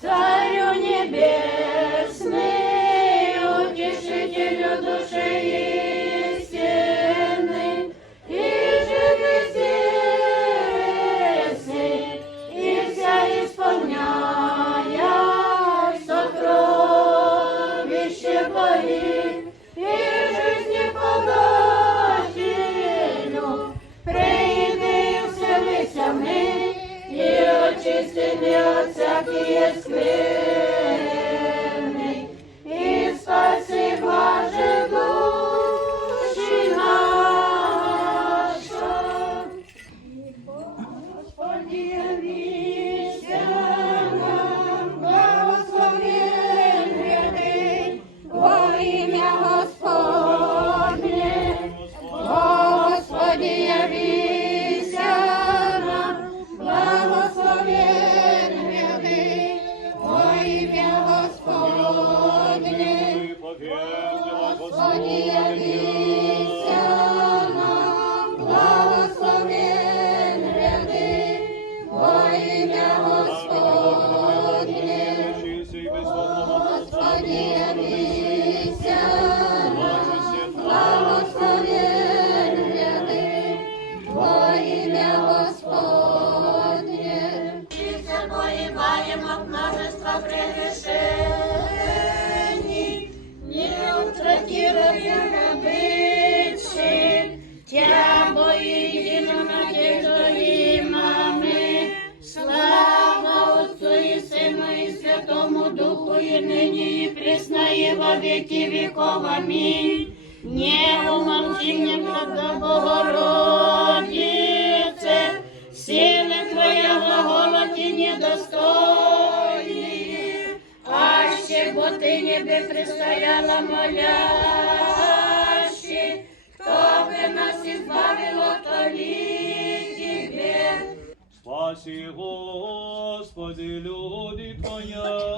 Царю небесный, Господи, явися нам, благословен ряди, во ім'я Господнє. Господи, явися нам, благословен ряди, во ім'я Господнє. Все бої маємо множество прегрешений, Духу, и ныне и пресно и во веки веков. Аминь. Не умолчи никогда, Богородице, силы Твоя глаголоти недостойные, аще бо Ты небе предстояла молящий, кто бы нас избавил от Тебе. Спаси, Господи, люди Твоя.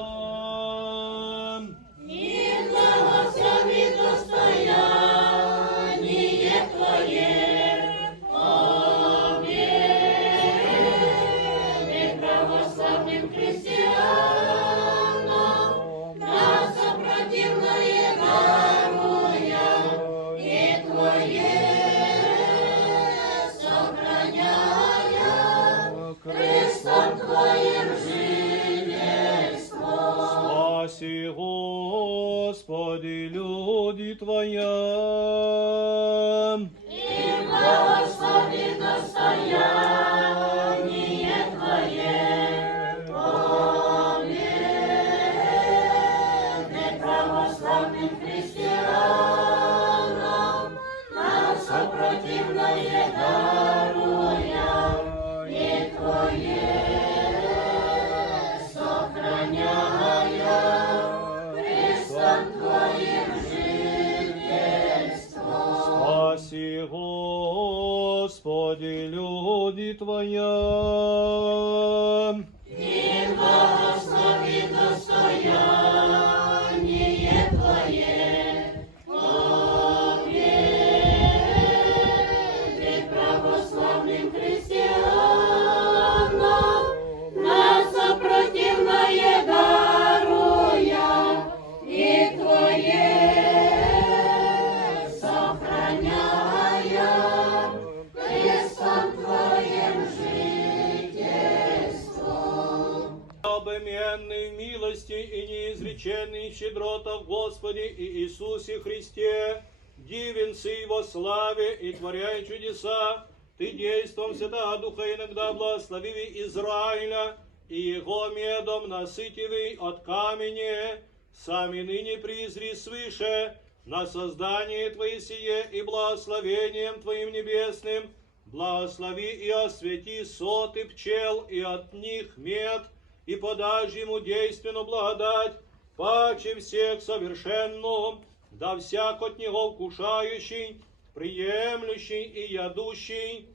В милости и неизреченный в щедротах Господе и Иисусе Христе, дивенцы Его славе и творяй чудеса, Ты действом Святого Духа иногда благословиви Израиля и его медом насытивый от камени, сами ныне призри свыше на создание Твое сие и благословением Твоим небесным, благослови и освети соты пчел и от них мед, и подашь ему действенную благодать, паче всех совершенную, да всяк от него вкушающий, приемлющий и ядущий,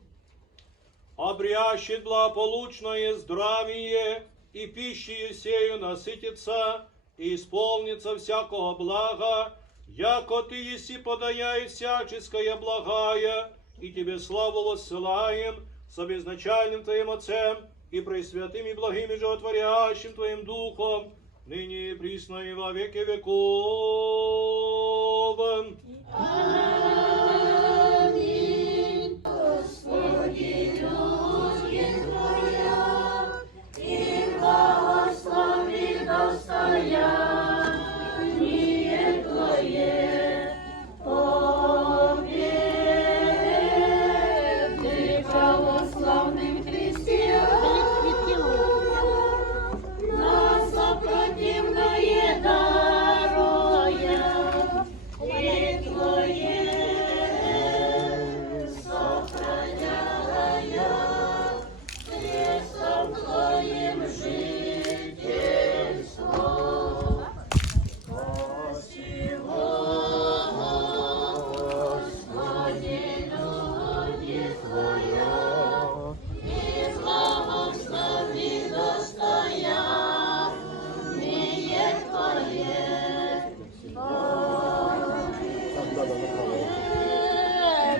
обрящет благополучное здравие, и пищей сею насытится, и исполнится всякого блага, яко ты еси подаяй всяческое благая, и тебе славу воссылаем с обезначальным твоим Отцем и пресвятым и благим и животворящим Твоим Духом, ныне и присно и во веки веков. Амінь.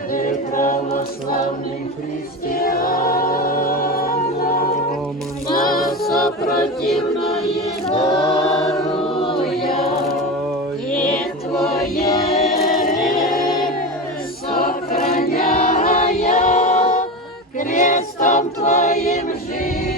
Победы православным христианам, нас опротивное даруя, и Твое сохраняя, крестом Твоим жительством.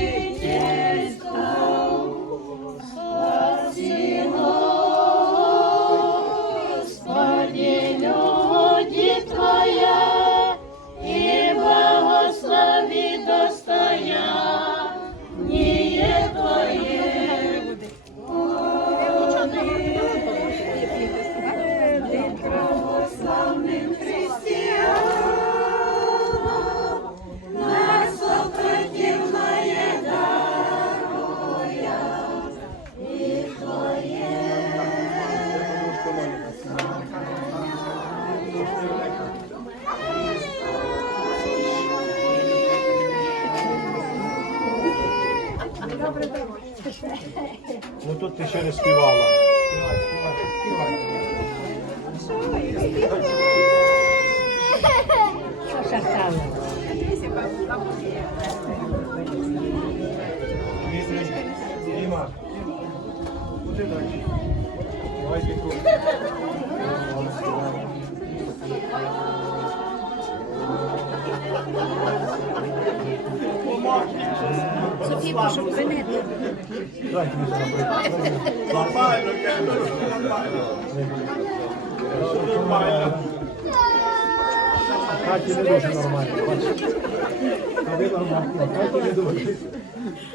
Ну тут ти ще не співала. Співай, співай, співай. Діма, Софію, прошу прийняти. Нормально, нормально. Нормально. Каті не дуже нормально. бачиш. Тобі нормально, а Каті не дуже.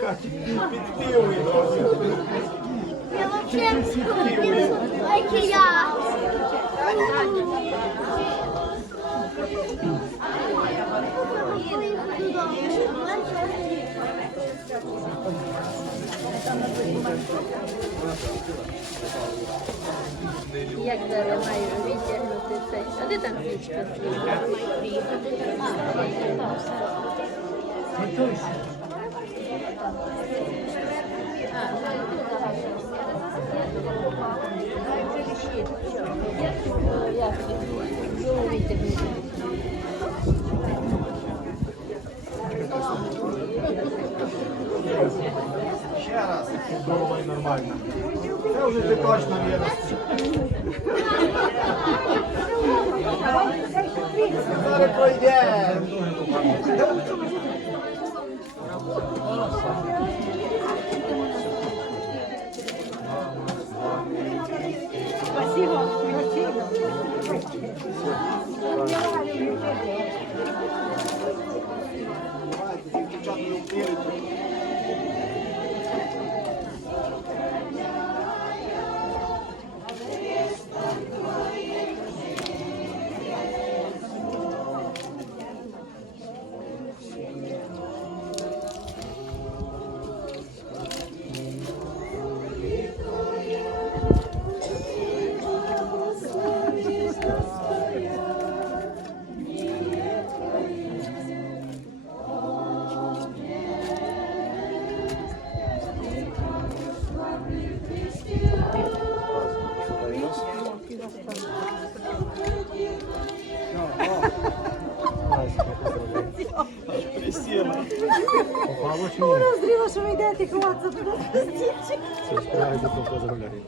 Катя, підспівуй. Я вообще like Як зараз маю витягнути цей. А де там ключка? Його витягнути. Ще раз. Здорово і нормально. Це вже ти точно віриш. Зараз пройде. Йдете ховатися туди стільчик. Все, поздравляю.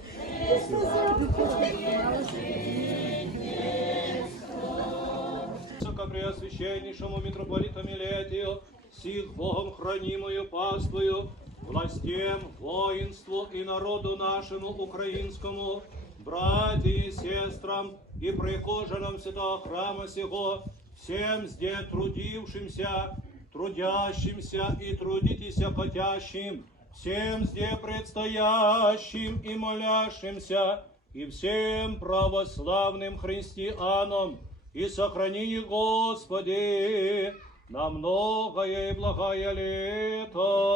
Высокопреосвященнейшему митрополиту Милетию, сих Богом хранимую паствою, властям, воинству и народу нашему украинскому, братьям и сестрам и прихожанам святого храма сего, всем зде трудившимся, трудящимся и трудитеся хотящим, всем зде предстоящим и молящимся, и всем православным христианам, и сохрани, Господи, на многое и благое лето.